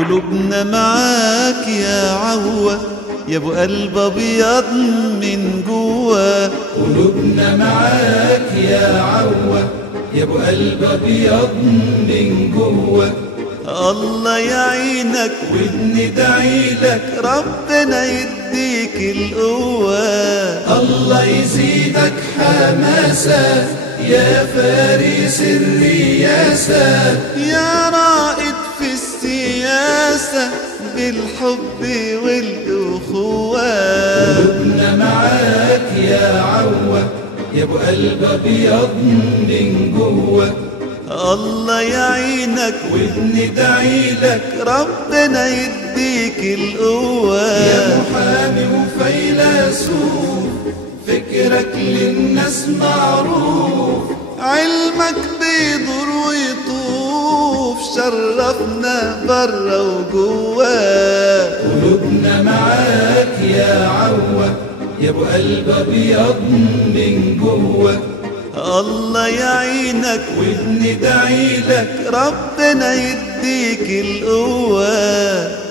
قلوبنا معاك يا عوا يا ابو قلب ابيض من جوا. قلوبنا معاك يا عوا يا ابو قلب ابيض من جوا. الله يعينك وبندعيلك ربنا يديك القوة. الله يزيدك حماسة يا فارس الرياسة، يا رائد في السياسة بالحب والأخوة. قلوبنا معاك يا عوا يا ابو قلب ابيض من جوا. الله يعينك وبندعيلك ربنا يديك القوة. يا محامي وفيلسوف فكرك للناس معروف، علمك بيدور ويطوف شرفنا برا وجوا. قلوبنا معاك يا عوا يا ابو قلب ابيض من جوا. الله يعينك وبندعيلك ربنا يديك القوة.